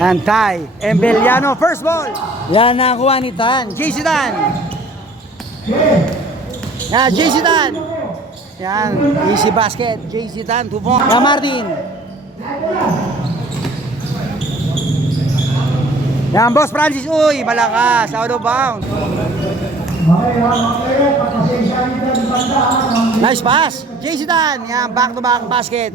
Yan, Ty. Embeliano, first ball. Yan, nakakuha ni Tan. JC Tan. Yan, JC Tan. Yan, easy basket. JC Tan, 2 points. Yan, Martin. Yan, Boss Francis. Uy, malakas. Out of bounds. Nice pass. JC Tan. Yan, back-to-back basket.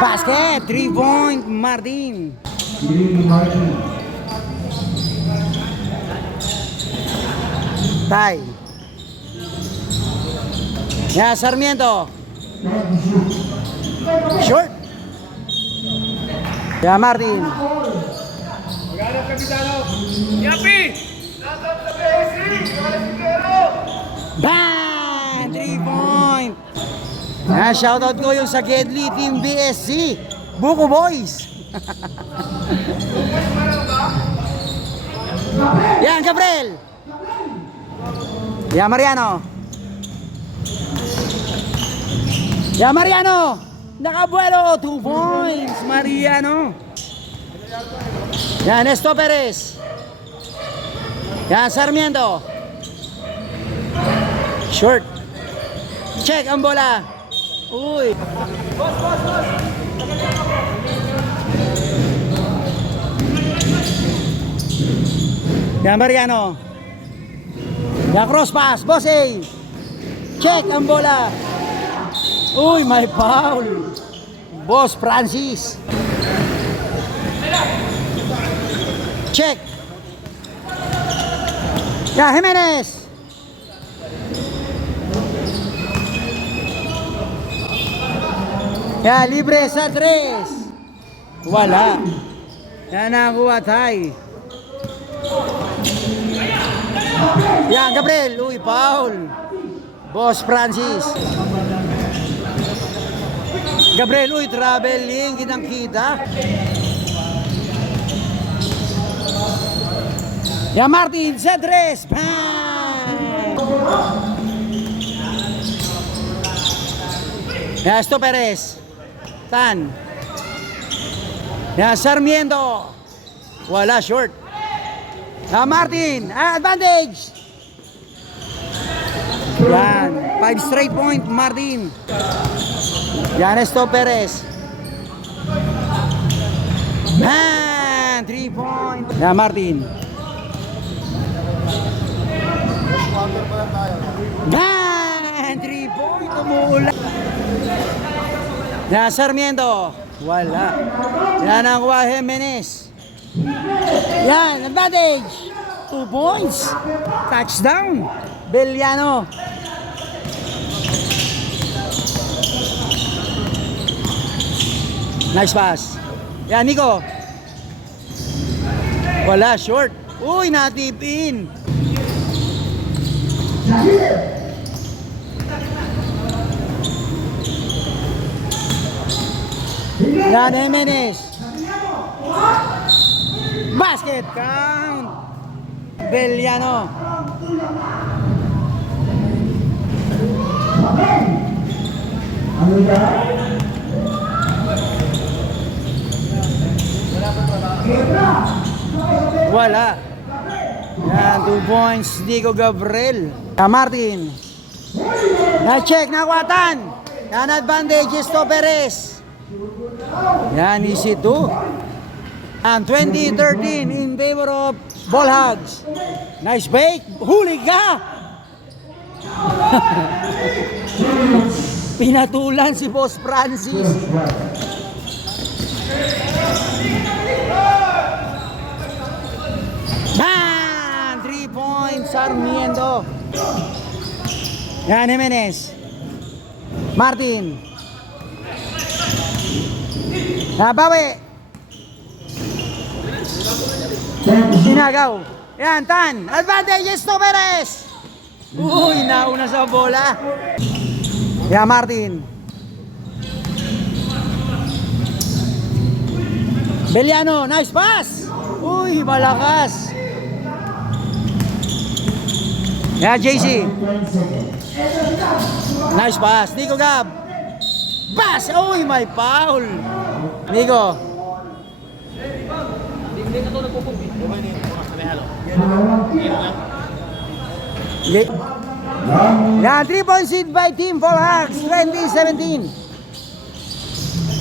Basket, 3-point, Martin. Tay. Ya, Sarmiento. Short. Ya, Martin. Yapi! Bang! 3-point. Ya, shoutout ko yung sa Gedli Team BSC. Buko Boys. Yan, Gabriel. Yan, Mariano. Yan, Mariano. Nakabuelo. 2 points. Mariano. Yan, Nesto Perez. Yan, Sarmiento. Short. Check ang bola. Uy. Yan, Mariano. Yan, cross pass. Boss A. Check ang bola. Uy, may foul. Boss Francis. Check. Yan, Jimenez. Yan, libre sa 3. Wala. Yan, nakakuha Tay. Yan, Gabriel. Uy, foul. Boss Francis. Gabriel, uy, traveling. Kitang-kita. Yan, Martin. Sa 3. Bang! Yan, Esto Perez. Tan. Yan, Sarmiento. Wala, short. Yan, Martin. Advantage. Yan, 5 straight point, Martin. Yan, Esto Perez. Man, 3 point. Yan, Martin. Man, 3 point. Umuulan. Yan, Sarmiento. Wala. Yan, nakuha Jimenez. Yan, advantage. 2 points. Touchdown. Beliano. Nice pass. Yan, Nico. Wala, short. Uy, natipin. Yan, Jimenez. Basket count. Beliano. Wala. Yan, 2 points. Nico Gabriel. Martin. Na-check, nakuwatan. Yan, advantage, Esto Perez. Yan, easy 2. And 2013 in favor of Ball Hogs. Nice bake. Huli ka. Pinatulan si Boss Francis. Man, 3 points, Sarmiento. Yan, Jimenez. Martin. Nabawi. Sinagaw. Yan, Tan. Advantage, Esto Perez. Uy, nauna sa bola. Yan, Martin. Beliano, nice pass. Uy, malakas. Yan, JC. Nice pass. Nico Gab. Bas! Uy, may foul! Nico. Yan, 3 points lead by Team Bullhags, 2017.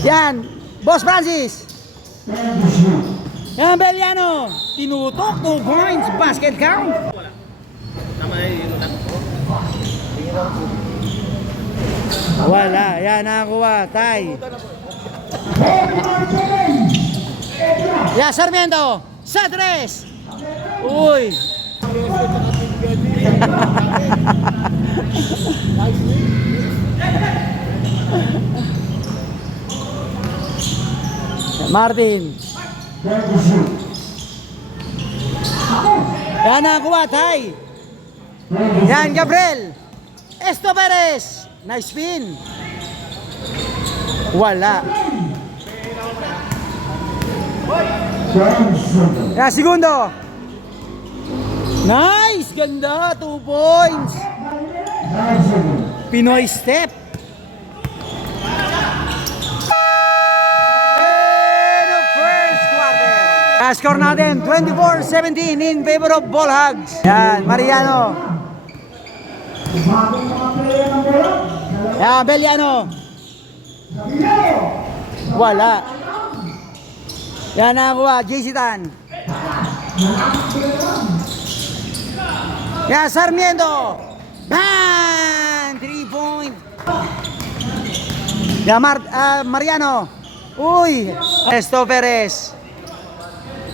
Yan, Boss Francis. Yan, Beliano. Tinutok, 2 points, basket count. Wala, yan nakakuha, tie. Yan, Sarmiento, sa 3. Uy. Martin. Yan nakakuha, tie. Yan, Gabriel. Esto Perez. Nice spin. Wala. Yan, segundo. Nice! Ganda! 2 points. Pinoy step. And the first quarter. Score natin 24-17 in favor of Bullhags. Yan, Mariano. Yan, Beliano. Wala. Yan nakakuha, JC Tan. Yan, Sarmiento. Bang! 3 point. Yan, Mariano. Uy! Esto Perez.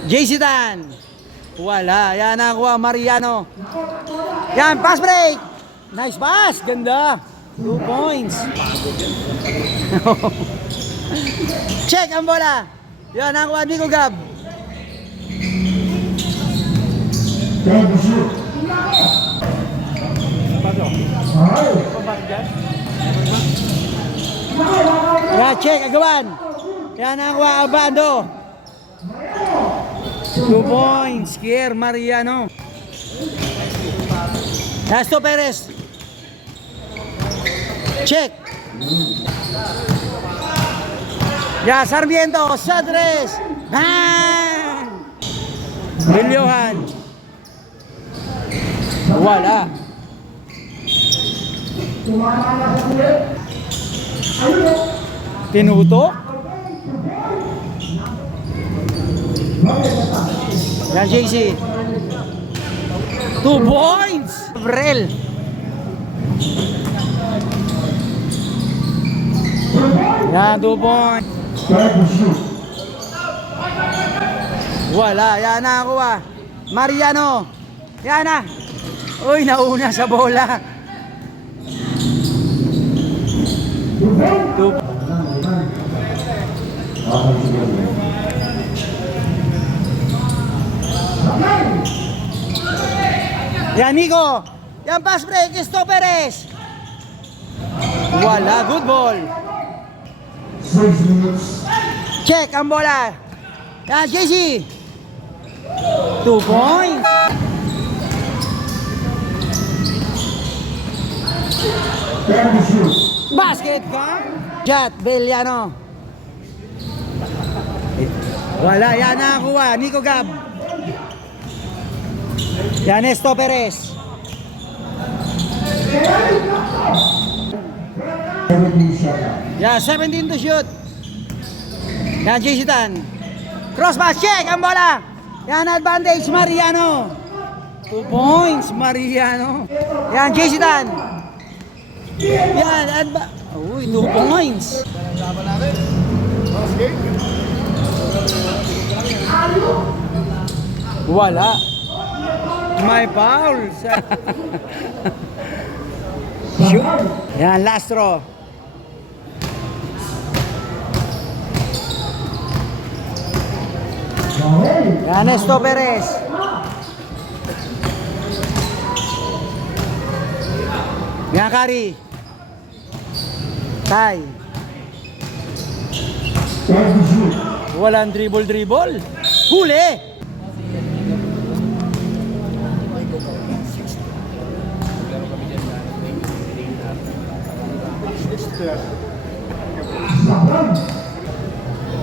JC Tan. Wala. Yan nakakuha, Mariano. Yan, pass break. Nice pass. Ganda. 2 points. Check ang bola. Yan, nakakuha, Nico Gab. Yan, check, agawan. Yan, nakakuha, Abando. 2 points. Kier Mariano. Esto Perez. Check. Ya, Sarmiento, sa 3. Bang! Bilyohan. Wala. Tinuto. Yan, JC. 2 points. Brel. Yan, 2 points. Wala, yan nakakuha. Mariano. Yan na. Uy, nauna sa bola. Yan, Nico. Yan, pass break. Esto Perez. Wala, good ball. Check ang bola. Yan, JC. 2 points. Basket ka? Jat, Beliano. Wala, yan nakakuha. Nico Gab. Yan, Esto Perez. Yan, 17 to shoot. Yan, JC Tan. Cross pass, check ang bola. Yan, advantage, Mariano. 2 points, Mariano. Yan, JC Tan. Yan, uy, 2 points. Wala. May foul. Shoot. Yan, last throw. Yan, Esto Perez. Yan, Kari. Tay. Walang dribble. Huli.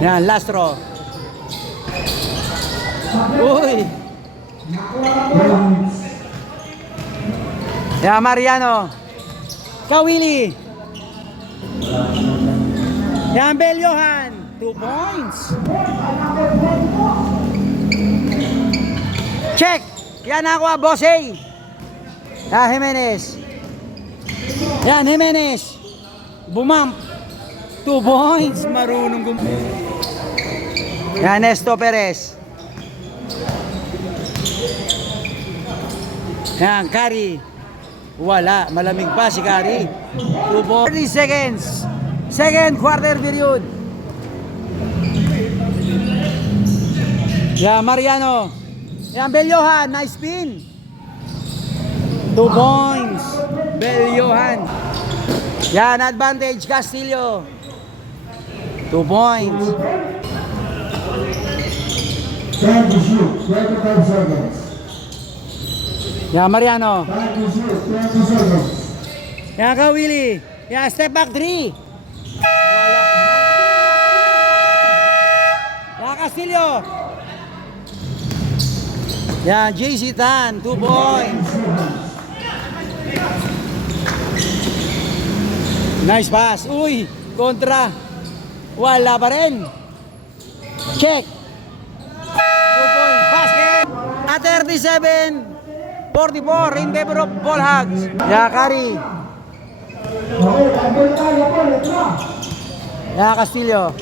Yan, Lastro. Uy. Yan, Mariano. Kawili. Yan, Belyohan. 2 points. Check. Yan ako, Bossey. Yan, Jimenez. Yan, Jimenez. Bumamp. 2 points. Marunong Yan, Nesto Perez. Yan, Kari. Wala. Malamig pa si Kari. 2 points. 30 seconds. Second quarter period. Yan, Mariano. Yan, Belyohan. Nice spin. 2 points. Belyohan. Yan, advantage Castillo. 2 points. 25 seconds. Yan, Mariano. 20 seconds. Yan ka, Willie. Yan, step back 3. Wala. Yan, Castillo. Yan, JC Tan. 2 points. Nice pass. Uy, kontra. Wala pa rin. Check. 2 points. Basket. At 37-44 in favor of Ball Hogs. Yakari. Okay, tayo tayo po, letra. Ya, Castillo.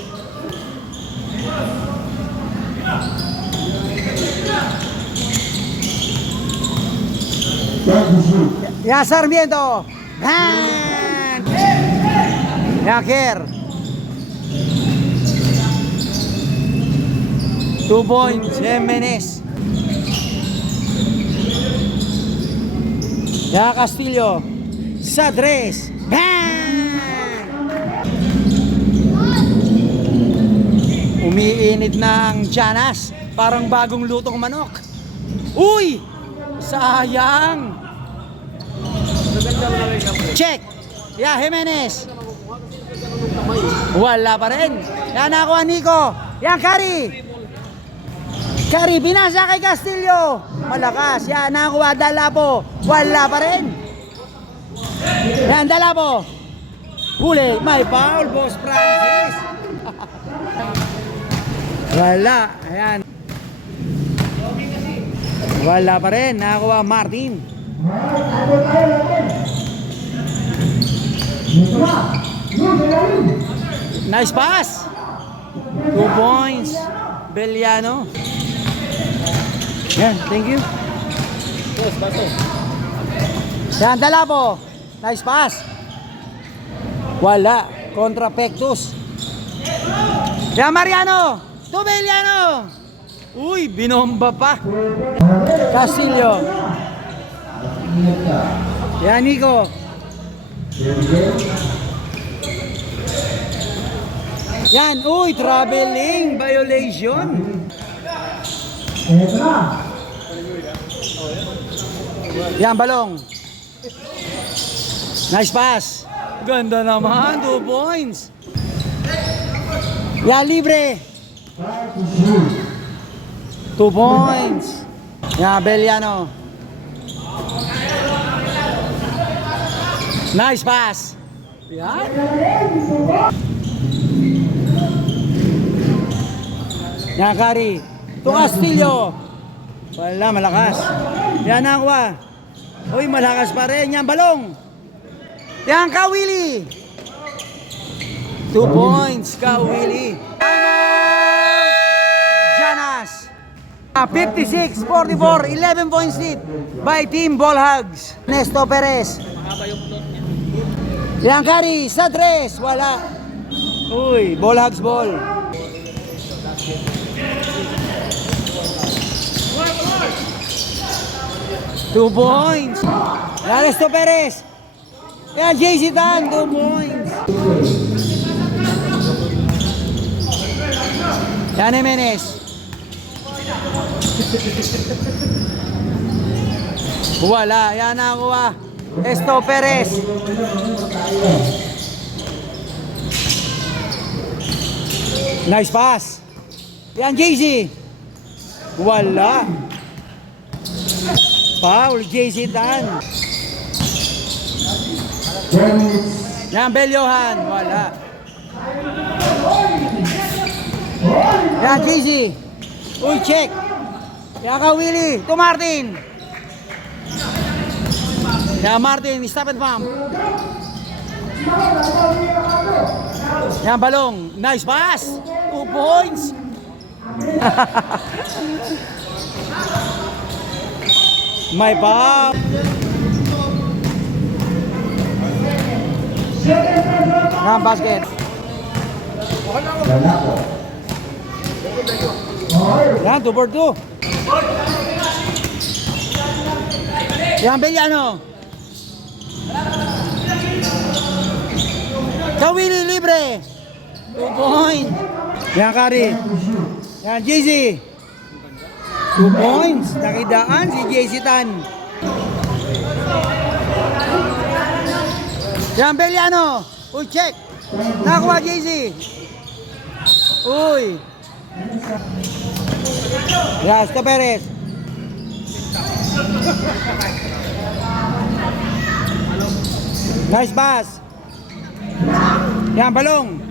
Ya, Sarmiento. Han. Ya, Ker. 2 points, Jimenez. Ya, Castillo. Sa 3. Bang! Umiinit na ang tiyanas. Parang bagong lutong manok. Uy! Sayang! Check! Ya, Jimenez. Wala pa rin. Yan ako, Nico. Yan, Kari. Kari, binasa kay Castillo. Malakas. Yan ako, Dalapo. Wala pa rin. Yan, Dalapo. Huli. May foul, Boss Francis. Wala. Ayan. Wala pa rin. Nakakuha Martin. Nice pass. 2 points. Beliano. Yan, thank you. Yan, Dalapo. Nice pass. Wala. Kontra Pectus. Yan, Mariano. To Beliano. Uy, binomba pa. Castillo. Yan, Nico. Yan, uy, traveling violation. Yan, Balong. Nice pass. Ganda naman, 2 points. Yan, libre. 2 points. Yan, Beliano. Nice pass. Yan. Yan, Kari. To Castillo. Wala, malakas. Yan, Aqua. Uy, malakas pa rin. Yan, Balong. Yan, Kawili. 2 points, Kawili. Janas. 56-44, 11 points lead by Team Ball Hogs. Nesto Perez. Yan, Kari. Sa 3. Wala. Uy, Ball Hogs ball. Two points. Nesto Perez. Yan, JC Tan. 2 points. Yan, Jimenez. Wala. Yan ako Nesto Perez. Nice pass. Yan, JC. Wala. Foul, JC Tan. 10 minutes. Yan, Belyohan. Wala. Yan, JC. Uy, check. Yan ka, Willie. To Martin. Yan, Martin. Stop and pump. Yan, Balong. Nice pass. 2 points. May pump. Yan, basket. Wala po. Yan, 2 for 2. Yan, Beliano. Kawili libre. 2 points. Yan, Kari. Yan, JC. 2 points. Nakidaan si JC Tan. Yan, Beliano. Uy, check. Nakuha JC. Uy. Yan, Sto Perez. Nice pass. Yan, Balong.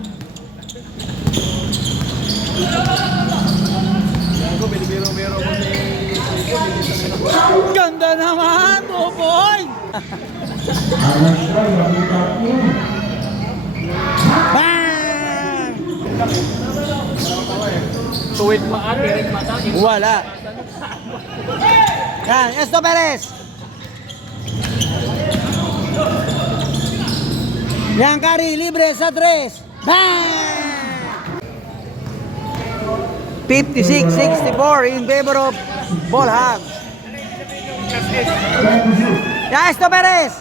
Ganda naman, 2 points. Bang! Tuwid maat, pirit mata. Wala. Yan, Esto Perez. Yan, Kari, libre sa 3. Bang! 56-64 in favor of Ball Hogs. Yan, Esto Perez.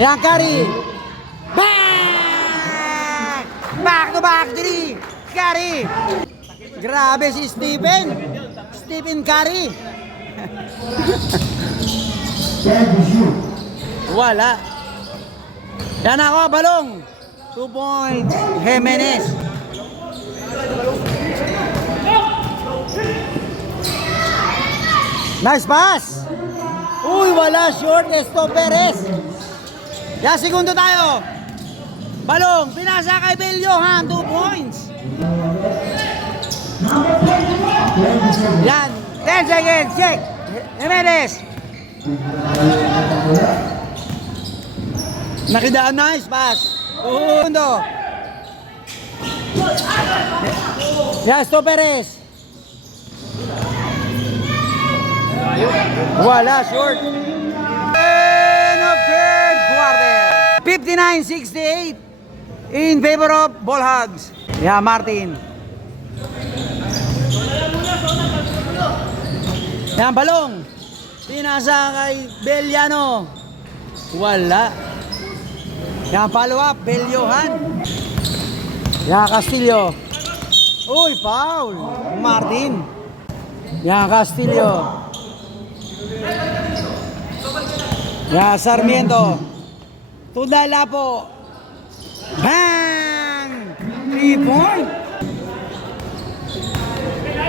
Yan, Kari. Bang! Back to back, Dili. Kari. Grabe si Stephen. Stephen Kari. Wala. Yan ako, Balong. 2 points. Jimenez. Nice pass. Uy, wala. Short. Esto Perez. Yan, segundo tayo. Balong, pinasa kay Belyohan. 2 points. Yan. 10 seconds. Check. Jimenez. Nakidaan, nice pass. Segundo. Yan, Sto Perez. Wala, short. End of third quarter. 59-68 in favor of Ball Hogs. Yeah, Martin. Yan, Balong. Pinasa kay Beliano. Wala. Yan, follow up, Belyohan. Yan, Castillo. Uy, foul. Martin. Yan, Castillo. Yan, Sarmiento. Tudala po. Bang! 3 point.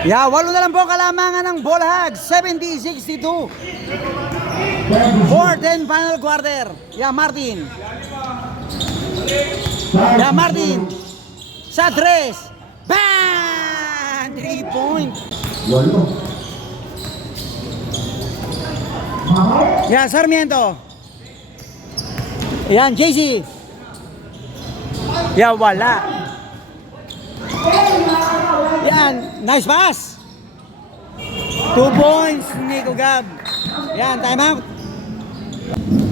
Yan, 8 na lang po kalamangan ng Ball Hogs. 70-62. Fourth and final quarter. Yan, Martin. Yan, Martin. Sa 3. Bang! 3 point. Yan, Sarmiento. Yan, JC. Yan, wala. Yan, nice pass. 2 points, Nico Gab. Yan, time out.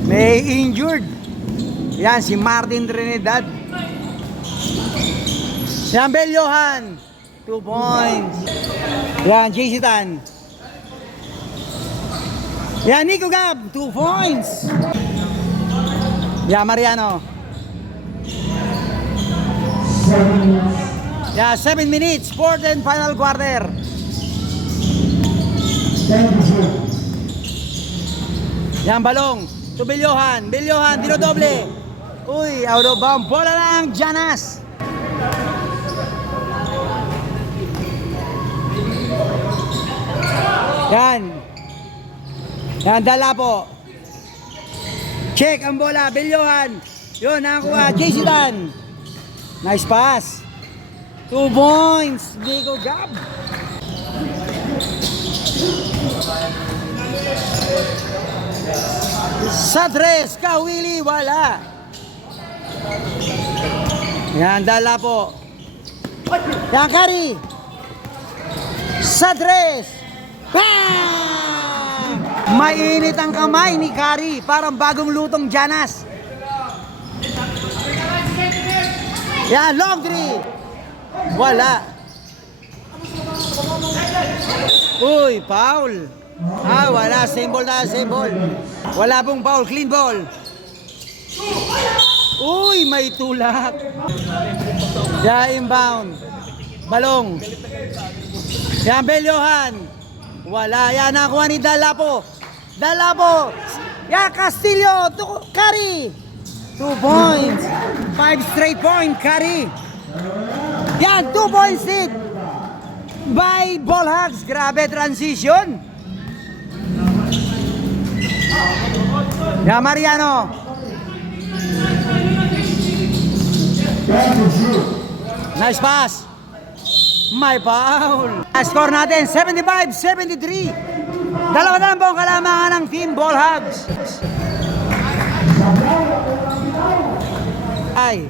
May injured. Yan, si Martin Trinidad. Yan, Belyohan. 2 points. Yan, JC Tan. Yan, Nico Gab. 2 points. Yan, Mariano. Yan, 7 minutes. Fourth and final quarter. Yan, Balong. To Belyohan. Belyohan, dinodoble. Uy, out of bound. Bola ng Janas. Yan. Yan, dala po. Check ang bola. Belyohan. Yun, nakakuha. JC Dan. Nice pass. 2 points. Diego Gab. Sa tres, Kawili, wala. Yan, dala po. Yan, Kari. Sa tres. Bang! Mainit ang kamay ni Kari. Parang bagong lutong Janas. Yan, long three. Wala. Uy, foul. Wala. Same ball na, same ball. Wala pong foul. Clean ball. Uy, may tulak. Yan, inbound. Balong. Yan, Belyohan. Wala. Yan, nakuha ni Dalapo. Dalapo. Yan, Castillo. Kari. 2 points. 5 straight point, Kari. Yan, 2 points lead by Ball Hogs. Grabe transition. Yan, Mariano. Nice pass. May foul. Score natin, 75-73. Dalawa na lang po ang kalamangan ng Team Ball Hogs. Ay.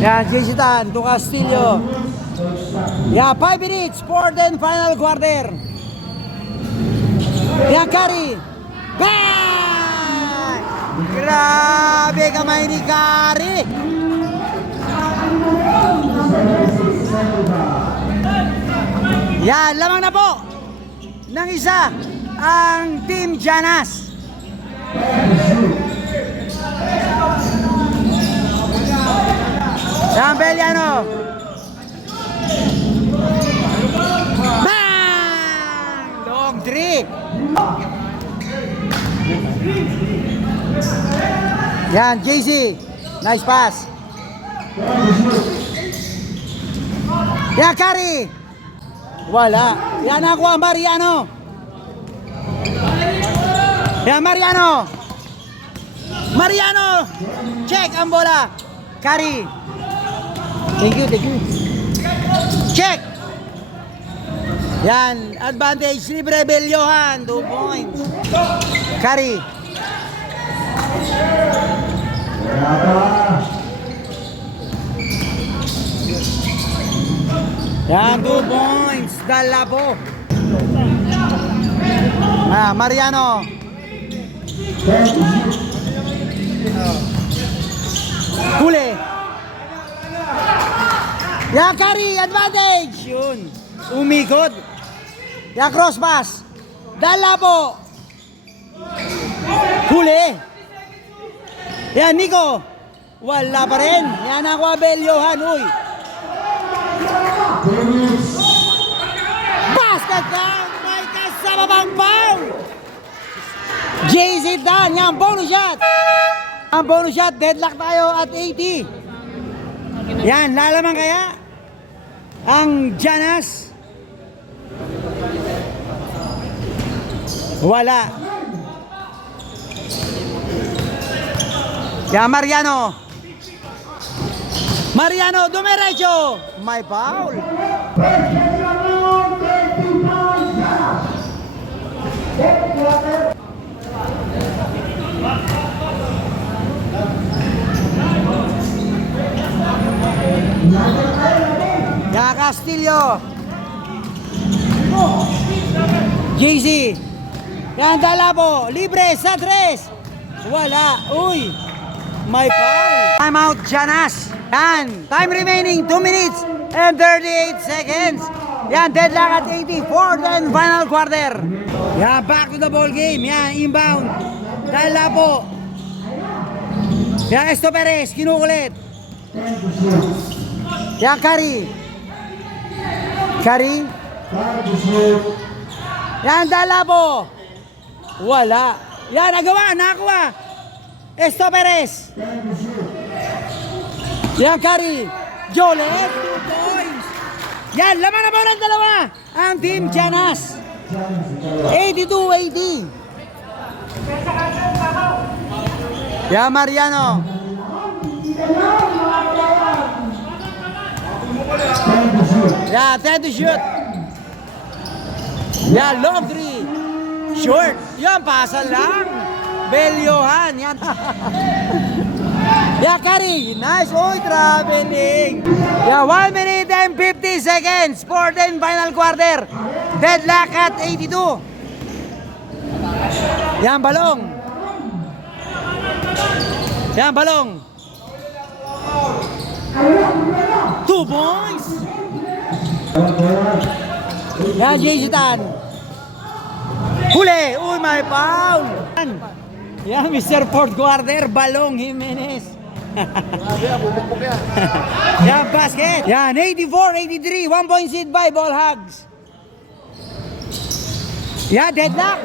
Yan, JC Tan to Castillo. Yan, 5 minutes, 4th and final quarter. Yan, Kari. Bang! Grabe kamay ni Kari. Yan, lamang na po ng isa ang Team Janas. Yan, Beliano. Bang! Long three. Yan, JC. Nice pass. Yan, Kari. Wala. Yan, nakuha Mariano. Yan, Mariano. Mariano. Check ang bola. Kari. Thank you, thank you. Check. Yan, advantage libre Belyohan, 2 points. Kari. Yan, 2 points. Dala po. Mariano. Huli. Yan, Kari, advantage. Yun. Umikot. Yan, cross pass. Dala po. Huli. Yan, Nico. Wala pa rin. Yan, nakuha Belyohan. Uy. Basket down. May kasama pang foul. JC Dan. Yan, bonus shot. Ang bonus shot. Deadlock tayo at 80. Yan, lalaman kaya ang Janas. Wala. Yan, Mariano. Mariano, dumiretso. May foul. Yan, Castillo. JC. Yan, dala po. Libre sa tres. Wala. Uy. May foul. Time out, Janas. Yan. Time remaining 2 minutes and 38 seconds. Yan, deadlock at 84 and final quarter. Yan, back to the ball game. Yan, inbound. Dala po. Yan, Esto Perez. Kinukulit. Yan, Kari. Kari. Time to shoot. Yan, Dalabo. Wala. Yan, nagawa, nakakuha. Esto Perez. Time to shoot. Yan, Kari. Jolet, 2 points. Yan, laman na po ng dalawa. Ang Team Janas. 82-80. Yan, Mariano. Time to shoot. Yan, 10 to shoot. Yan, long 3. Short. Yan, pasa lang. Belyohan. Yan. Yan, Kari. Nice. Uy, traveling. Yan, 1 minute and 50 seconds. Fourth and final quarter. Deadlock at 82. Yan, balong. Yan, balong. 2 points. Yan, JC Tan. Huli. Uy, may foul. Yan, Mr. Fourth Quarter, Balong Jimenez. Yan, basket. Yan, 84-83. 1 point seed by Ball Hogs. Yan, deadlock.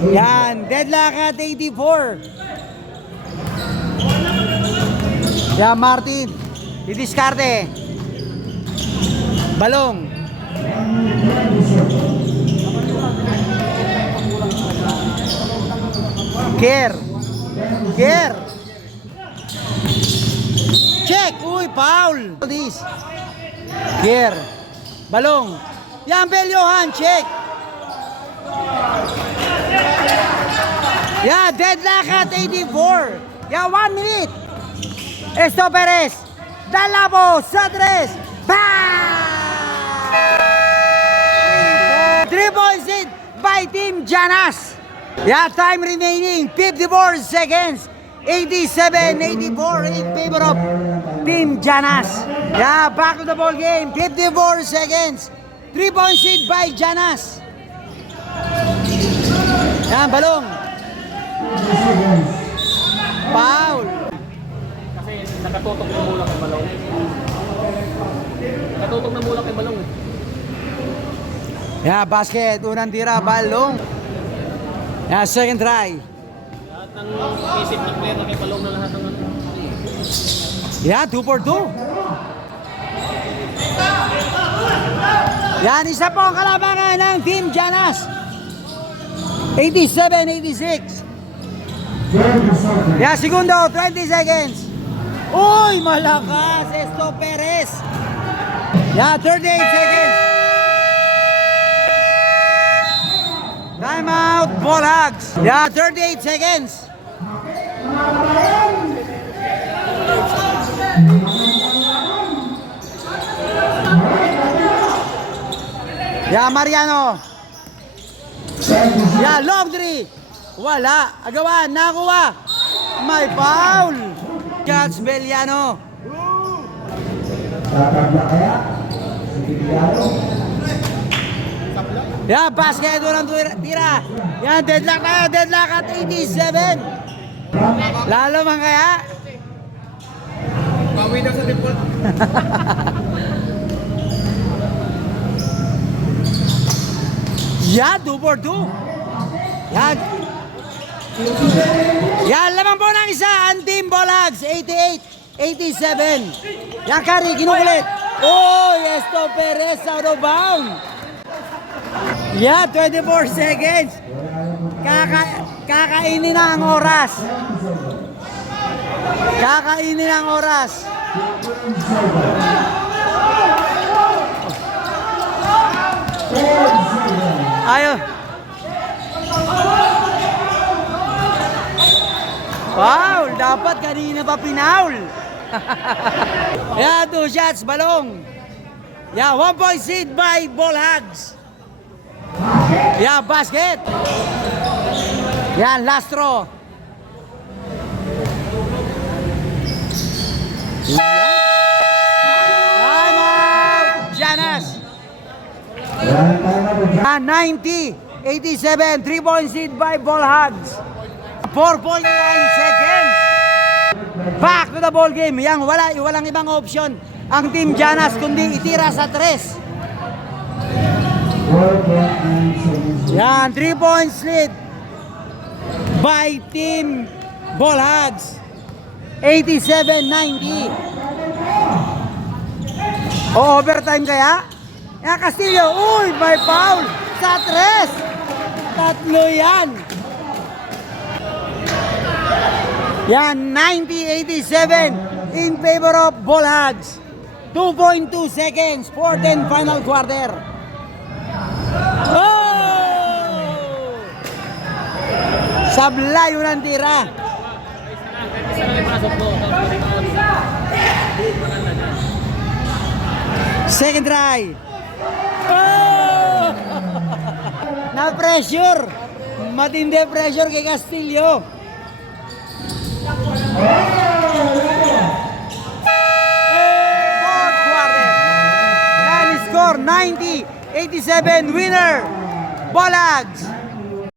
Yan, deadlock at 84. Yan, Martin. Didiskarte. Balong. Care. Care. Check. Uy, foul. This. Care. Balong. Yan, Belyohan. Check. Yan, deadlock at 84. Yan, 1 minute. Esto Perez. Dalabo sa 3. Bang! 3 points in by Team Janas. Yeah, time remaining 54 seconds. 87-84 in favor of Team Janas. Yeah, back to the ball game. 54 seconds. 3 points in by Janas. Yan, balong. Foul. Kasi nakatutok na mula kay Balong. Nakatutok na mula kay Balong. Yeah, basket. Unang tira, balong. Yeah, second try. Lahat ng isip ng player na kay Balong na lahat ng ano. Yeah, 2 for 2. Yan, isa po ang kalabangan ng Team Janas. 87-86. Yeah, segundo, 20 seconds. Uy, malakas. Esto Perez. Yeah, 38 seconds. Time out, Ball Hogs. Yeah, 38 seconds. Yeah, Mariano. Yeah, long 3. Wala. Agawan, nakuha. May foul. Catch Beliano. Tatanda kaya? Si Beliano. Yeah, basket. Walang tira. Yan, deadlock na. Deadlock at 87. Lalo man kaya? Bawi daw sa default. Yan, 2 for 2. Yan. Yan, lamang po ng isa. Ang Team Ball Hogs, 88-87. Yan, Kari, kinukulit. Oh, Esto Perez out of bound. Yan, 24 seconds. Kakainin na ang oras. Kakainin ang oras. Ayo. Foul, dapat kanina pa pinaul. Yeah, 2 shots, balong. Yeah, 1 point seed by Ball Hogs. Yeah, basket. Yan, last throw. Time out, Janas. 90-87, 3 point seed by Ball Hogs. 4.9 seconds. Back to the ball game. Yan, walang ibang option ang Team Janas kundi itira sa 3. 4.9 seconds. Yan, 3 points lead by Team Ballhags. 87-90. O overtime kaya? Yan, Castillo. Uy, may foul sa 3. Tatlo yan. Yan, 90-87 in favor of Ballhags. 2.2 seconds, 4th and final quarter. Oh! Sablay yun ang tira. Isa na ipasok mo. Second try. Oh! Na-pressure. Matindi pressure kay Castillo. Fourth quarter. And score 90-87 winner. Ballhags.